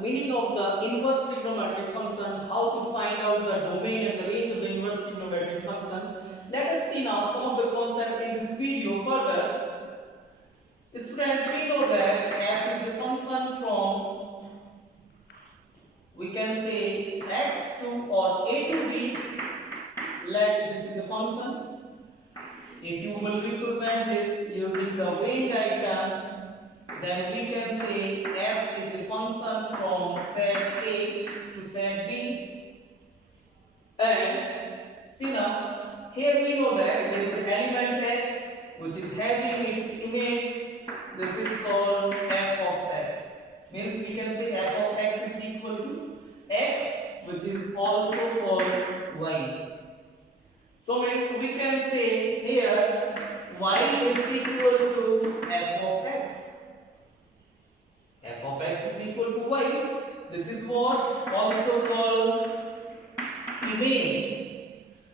meaning of the inverse trigonometric function, how to find out the domain and the range of the inverse trigonometric function. Let us see now some of the concepts in this video further. Student, we know that f is a function from, we can say, x to or a to b. Let this is a function. If you will represent this using the Venn diagram, then we can say f is a function from set A to set B. And see now, here we know that there is an element x which is having its image. This is called f of x. Means we can say f of x is equal to x, which is also called y. So means we can say here y is equal to f of x. F of x is equal to y. This is what also called image.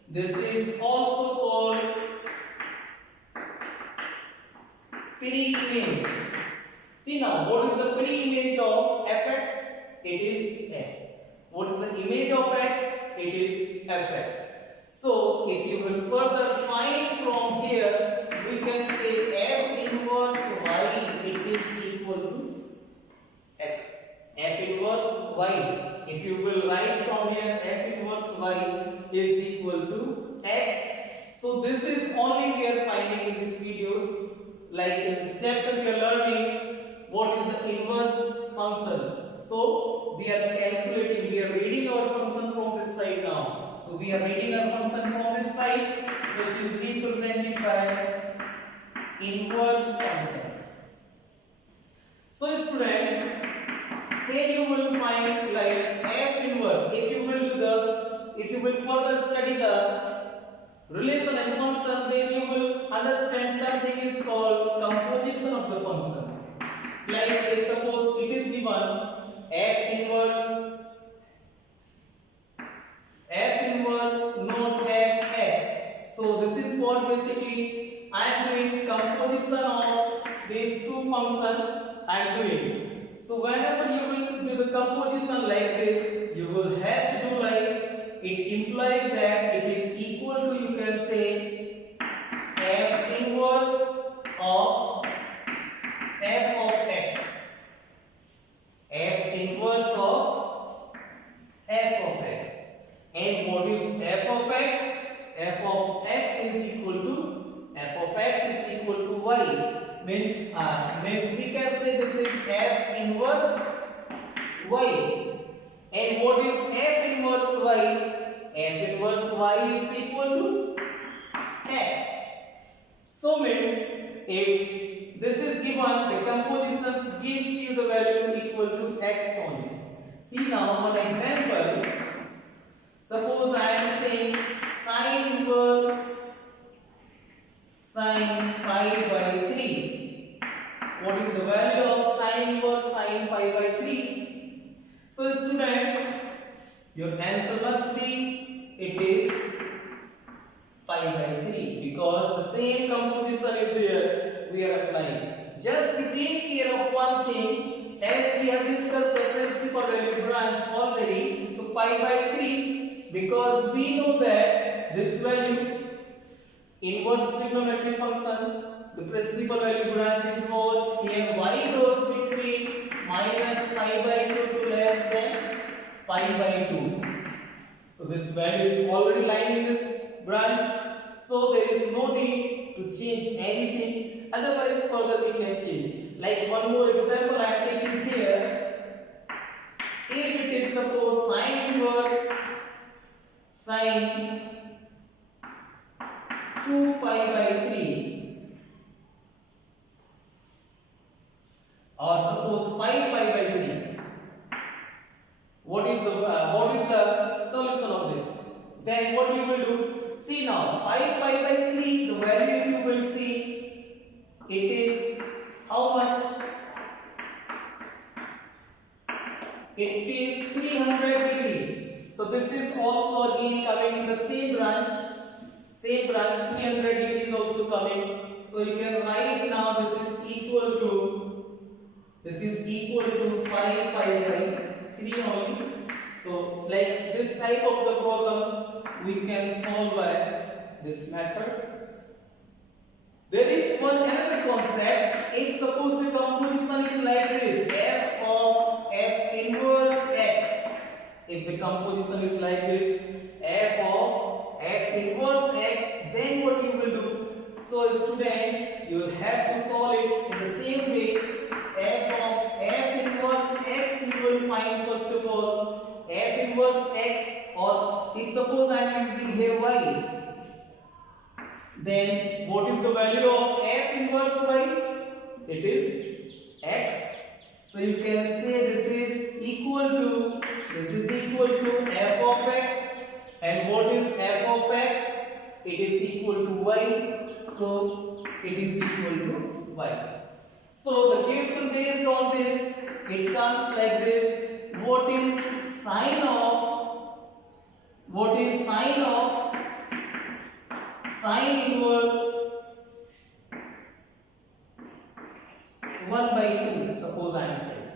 This is also called pre-image. See now, what is the pre-image of fx? It is x. What is the image of x? It is fx. So, if you will further find from here, we can say f inverse y, it is equal to x. F inverse y. If you will write from here, f inverse y is equal to x. So, this is only we are finding in these videos. Like in this chapter, we are learning what is the inverse function. So, we are calculating, we are reading our function from this side now. So we are reading a function from this side, which is represented by inverse function. So student, here you will find like f inverse. If you will further study the relation and function, then you will understand something is called composition of the function. Like suppose it is given f inverse not fx. So this is what basically I am doing composition of these two functions I am doing. So whenever you will do the composition like this, you will have to do like, it implies that it is equal to, you can say, f inverse of f of x. F inverse of f of x. And what is f of x? F of x is equal to y. Means we can say this is f inverse y. And what is f inverse y? F inverse y is equal to x. So means if this is given, the composition gives you the value equal to x only. See now one example. Suppose I am saying sine inverse sine pi by 3. What is the value of sine inverse sine pi by 3? So student, your answer must be, it is pi by 3, because the same composition is here we are applying. Just to take care of one thing, as we have discussed the principal value branch already, so pi by 3, because we know that this value, inverse trigonometric function, the principal value branch is what? Here y goes between minus pi by 2 to less than pi by 2. So this value is already lying in this branch. So there is no need to change anything. Otherwise further we can change. Like one more example I am taking here. If it is suppose sine inverse sine 2 pi by 3, or suppose 5 pi by 3, what is the solution of this? Then what you will do? See now 5 pi by 3, the value if you will see, it is how much? It is 300 degree. So this is also again coming in the same branch, 300 degree is also coming. So you can write now this is equal to 5 pi by 3 only. So like this type of the problems we can solve by this method. There is one another concept. If suppose the composition is like this, f of f inverse x. If the composition is like this, f of f inverse x, then what you will do? So student, you will have to solve it in the same way. F of f inverse x, you will find first of all f inverse x, or if suppose I am using here y, then what is the value of f inverse y? It is x. So you can say this is equal to f of x, and what is f of x? It is equal to y. So it is equal to y. So the question based on this, it comes like this. What is sine of sine inverse 1 by 2? Suppose I am saying,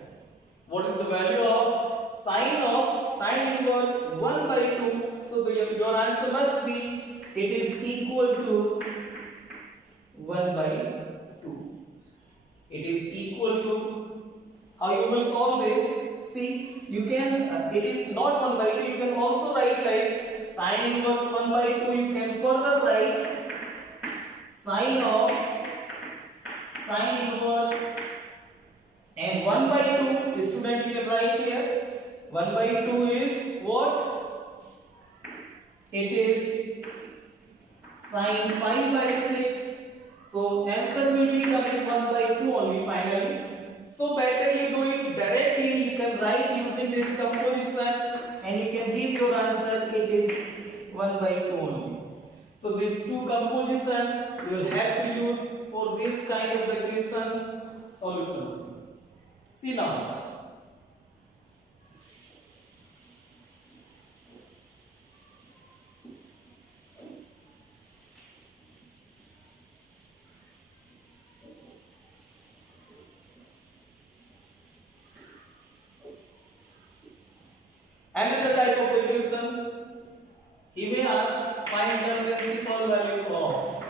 what is the value of sine inverse 1 by 2? So your answer must be, it is equal to 1 by 2. It is equal to, how you will solve this? See, you can, it is not 1 by 2, you can also write like sine inverse 1 by 2, you can further write sine of sine inverse, and 1 by 2, student, you can write here, 1 by 2 is what? It is sine pi by 6. So answer will be coming 1 by 2 only finally. So better you do it directly. You can write using this composition and you can give your answer. It is 1 by 2 only. So these two composition you will have to use for this kind of the question solution. See now. Another type of the question, he may ask, find the principal value of.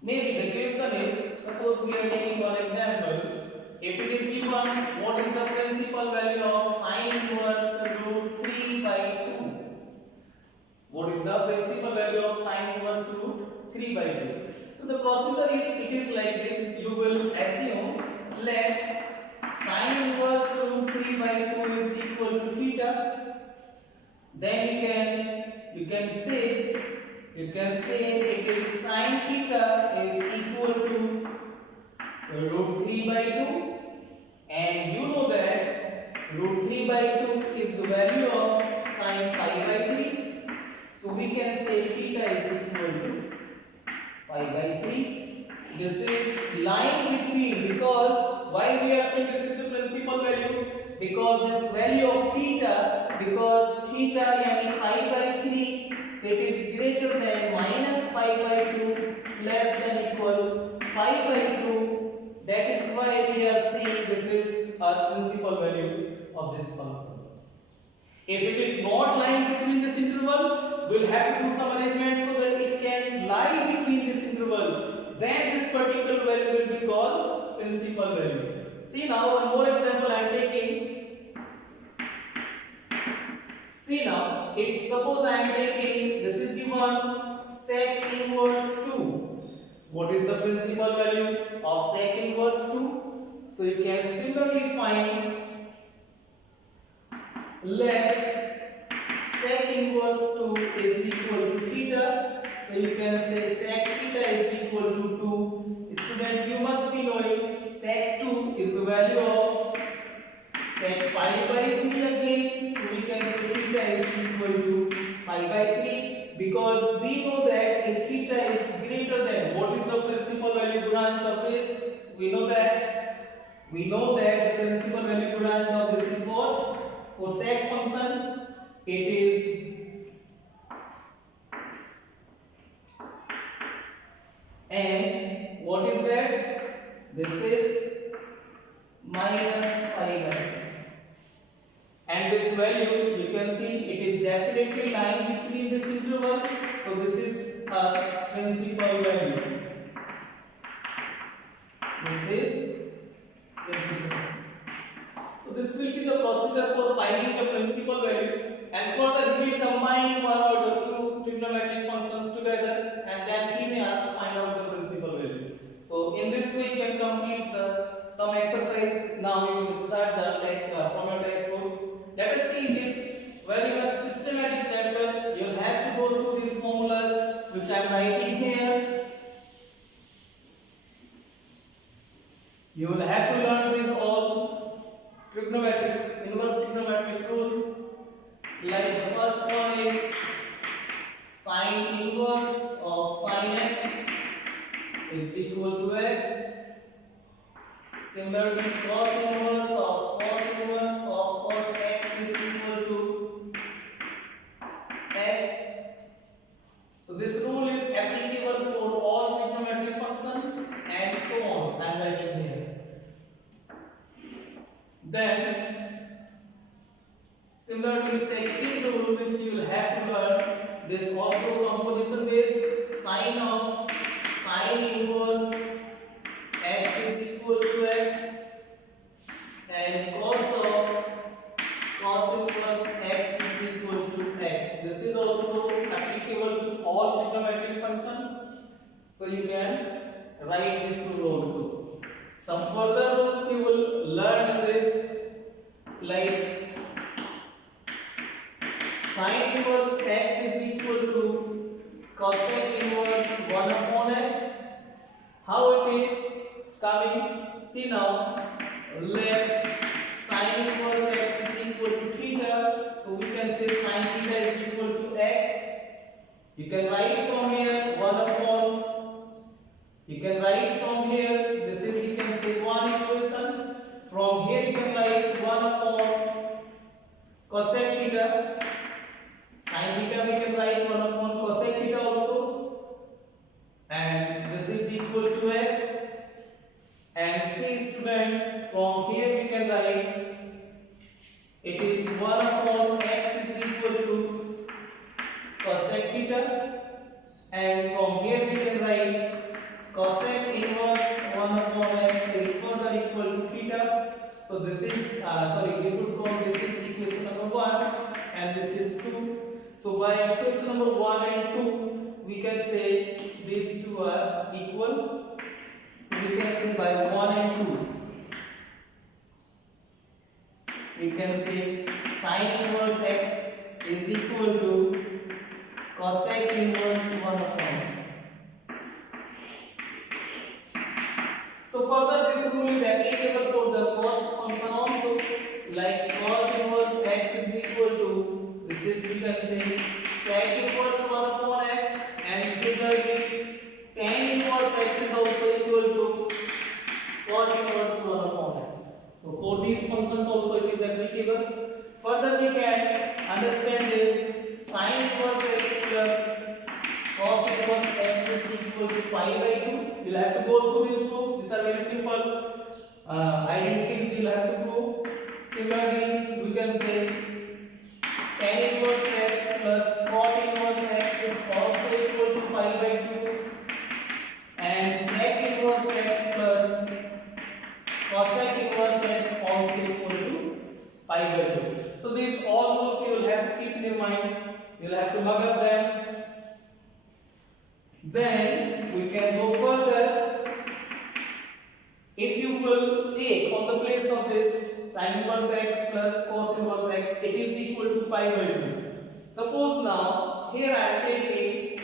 Maybe the question is, suppose we are taking one example. If it is given, what is the principal value of sine inverse root 3 by 2? What is the principal value of sine inverse root 3 by 2? So the procedure is, it is like this. You will assume, let sine inverse root 3 by 2 is equal to theta. Then you can say it is sine theta is equal to root 3 by 2, and you know that root 3 by 2 is the value of sine pi by 3. So we can say theta is equal to pi by 3. This is line between, because why we are saying this is the principal value? Because this value of theta, because theta yani pi by 3, it is greater than minus pi by 2 less than equal pi by 2. That is why we are saying this is our principal value of this function. If it is not lying between this interval, we will have to do some arrangement so that it can lie between this interval. Then this particular value will be called principal value. See now, one more example I am taking. See now, if suppose I am taking, this is given sec inverse 2. What is the principal value of sec inverse 2? So you can similarly find, let sec inverse 2 is equal to theta. So you can say sec theta is equal to 2. Student, you must be knowing sec 2 is the value of sec pi by 3 again. So we can say theta is equal to pi by 3, because we know that if theta is greater than, what is the principal value branch of this? We know that We know that the principal value branch of this is what? For sec function, it is and what is that? This is minus pi by. And this value you can see it is definitely lying between this interval. So this is a principal value. This is principal. So this will be the procedure for finding the principal value, and further we will combine one or the two trigonometric functions together, and then he may ask to find out the principal value. So in this way you can complete some exercise. Now you can start the text from your textbook. Let us see this very much systematic chapter. You will have to go through these formulas which I am writing here. You will have to learn these all trigonometric, inverse trigonometric rules. Like the first one is sine inverse of sin x is equal to x. Similarly, cos inverse of cos x is equal to x. So this rule is applicable for all trigonometric functions and so on. I am writing here. Then similarly, second rule which you will have to learn, this also composition based. Sine inverse x is equal to x, and cos inverse x is equal to x. This is also applicable to all trigonometric functions. So you can write this rule also. Some further rules you will learn in this, like sine inverse x is equal to cosec inverse 1 upon x. How it is coming? See now, let sine inverse x is equal to theta. So we can say sine theta is equal to x. You can write from here 1 upon. You can write from here. This is, you can say, one equation. From here you can write 1 upon cosec theta. Sin theta we can write 1 upon cosec theta also, and this is equal to x. And see student, from here we can write it is 1 upon x is equal to cosec theta, and from here we can write cosec inverse 1 upon x is further equal to theta. So this is we should call this is equation number 1 and this is 2. So by equation number 1 and 2 we can say these two are equal. So we can say by 1 and 2 we can say sine inverse x is equal to cosec inverse 1 upon x. So further this rule is applicable for the cos function also, like cos inverse x is equal to, this is we can say sec inverse 1 upon x, and similarly tan inverse x is also equal to cot inverse 1 upon x. So for these functions also it is applicable. Further we can understand this sin inverse x plus cos inverse x is equal to pi by 2. You will have to go through this proof. These are very simple identities you will have to prove. Similarly, we can say tan inverse x plus cot inverse x is also equal to pi by 2, and sec inverse x plus cosec inverse x also equal to pi by 2. So these all rules you will have to keep in your mind. You will have to mug up them. Then we can go further. If you will take on the place of this sin inverse x plus cos inverse x, it is equal to pi by 2. Suppose now here I am taking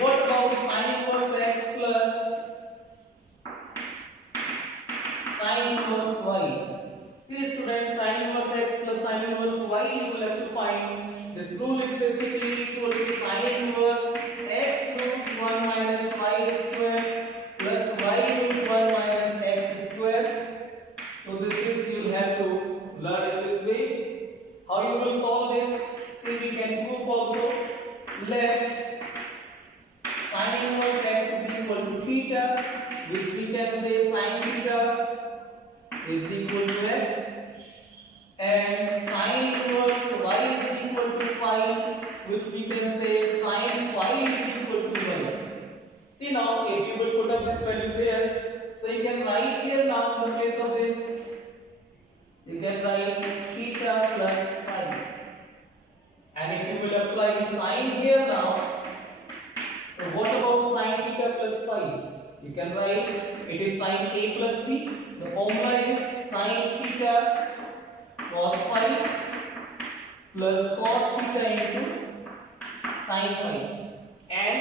what about sin inverse x plus sin inverse y? See students, sin inverse x plus sin inverse y you will have to find. This rule is basically equal to sin inverse x root 1 minus y is value is here. So you can write here now in the place of this, you can write theta plus phi. And if you will apply sine here now, so what about sine theta plus phi? You can write it is sine A plus B. The formula is sine theta cos phi plus cos theta into sine phi. And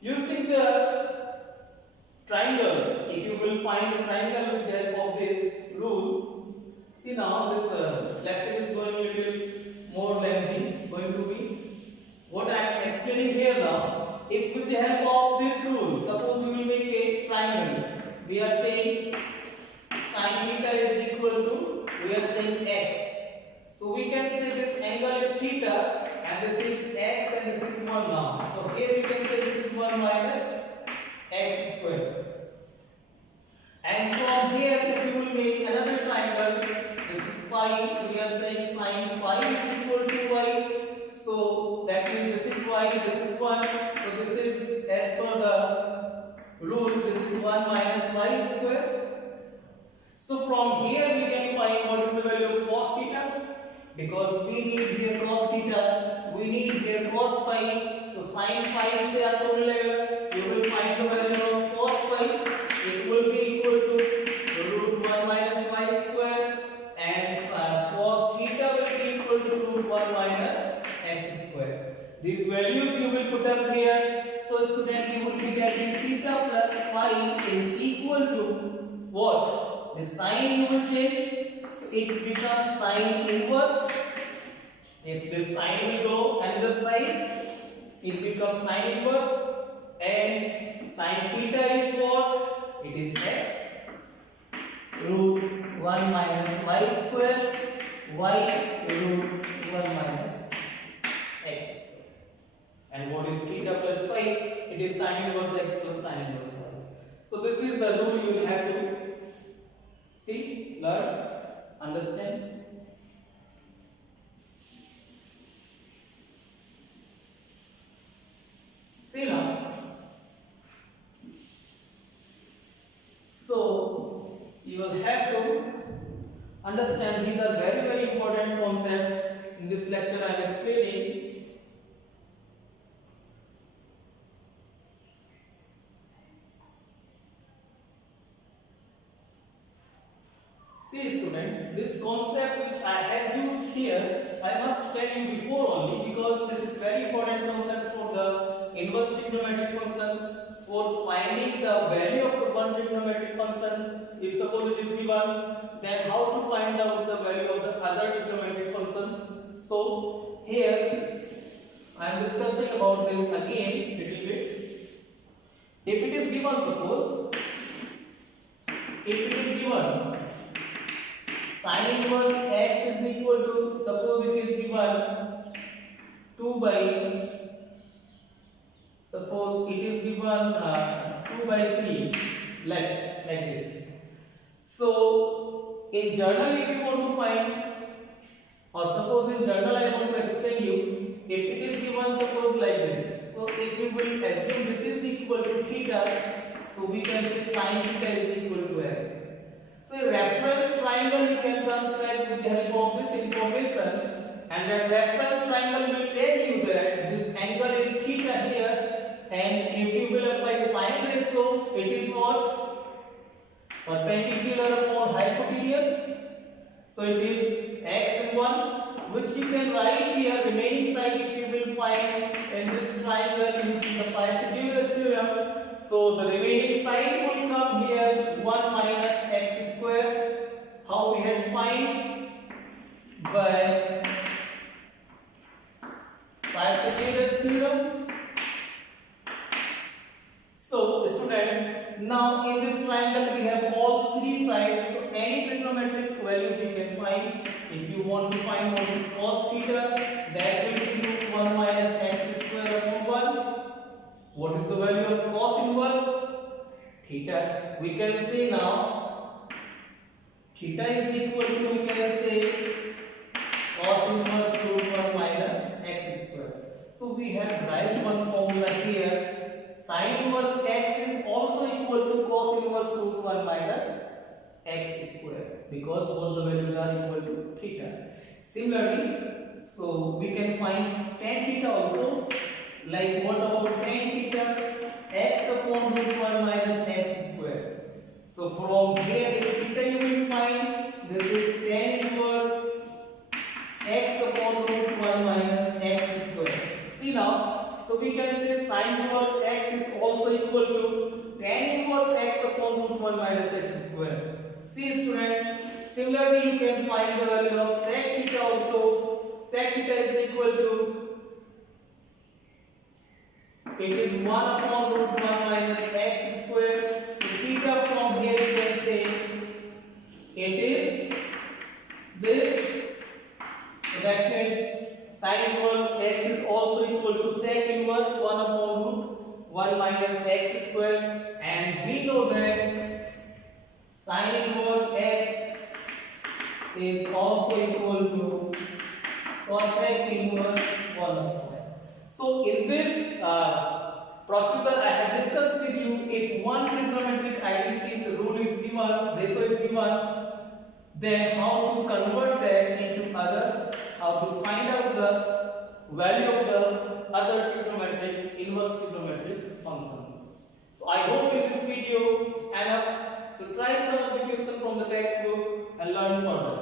using the triangles, if you will find the triangle with the help of this rule, see now this lecture is going a little more lengthy, going to be what I am explaining here now. If with the help of this rule, suppose we will make a triangle, we are saying sin theta is equal to, we are saying x. So we can say this angle is theta and this is x and this is 1 now. So here we can say this is 1 minus x square. And from here if you will make another triangle, this is phi, we are saying sin phi is equal to y. So that means this is y, this is 1. So this is as per the rule, this is 1 minus y square. So from here we can find what is the value of cos theta. Because we need here cos theta, we need here cos phi. So sin phi से आपको मिलेगा, you will find the value of cos phi. It will be equal to root 1 minus y square, and cos theta will be equal to root 1 minus x square. These values you will put up here. So student, you will be getting theta plus phi is equal to what? The sign you will change. So it becomes sine inverse. If this sign will go another side, it becomes sine inverse. And sine theta is what? It is x root 1 minus y square, y root 1 minus x square. And what is theta plus phi? It is sine inverse x plus sine inverse y. So this is the rule you will have to see, learn, understand. See now. So you will have to understand these are very important concepts in this lecture I am explaining. See student, this concept which I have used here, I must tell you before only, because this is very important concept for the inverse trigonometric function, for finding the value of the one trigonometric function. If suppose it is given, then how to find out the value of the other trigonometric function. So here I am discussing about this again little bit. If it is given, suppose if it is given sin inverse x is equal to, suppose it is given 2 by, suppose it is given 2 by 3, like this. So in journal if you want to find, or suppose in journal I want to explain you, if it is given suppose like this, so if we will assume this is equal to theta, so we can say sin theta is equal to x. So a reference triangle you can construct with the help of this information, and that reference triangle will tell you that this angle is theta here, and if you will apply sine ratio, it is what? Perpendicular upon hypotenuse. So it is x and 1, which you can write here. Remaining side if you will find in this triangle using the Pythagoras theorem. So the remaining side will come here 1 minus x square. How we had find? By Pythagoras theorem. So student, now in this triangle we have all three sides. So any trigonometric value we can find. If you want to find what is cos theta, that will be root 1 minus x square upon 1. What is the value of cos inverse? Theta. We can say now theta is equal to, we can say cos inverse root 1 minus x square. So we have derived one formula here. Sin inverse x is also theta. Similarly, so we can find tan theta also. Like what about tan theta? X upon root 1 minus x square. So from here, if theta you will find, this is tan inverse x upon root 1 minus x square. See now, so we can say sin inverse x is also equal to tan inverse x upon root 1 minus x square. See student, similarly you can find the value of sec theta also. Sec theta is equal to, it is 1 upon root 1 minus x square. So theta from here you can say it is this. So that means sin inverse x is also equal to sec inverse 1 upon root 1 minus x square, and we know that sin inverse x is also equal to cosec inverse 1 upon x. So in this procedure I have discussed with you, if one trigonometric identity's rule is given, ratio is given, then how to convert that into others, how to find out the value of the other trigonometric, inverse trigonometric function. So I hope in this video it's enough. So try some of the questions from the textbook and learn further.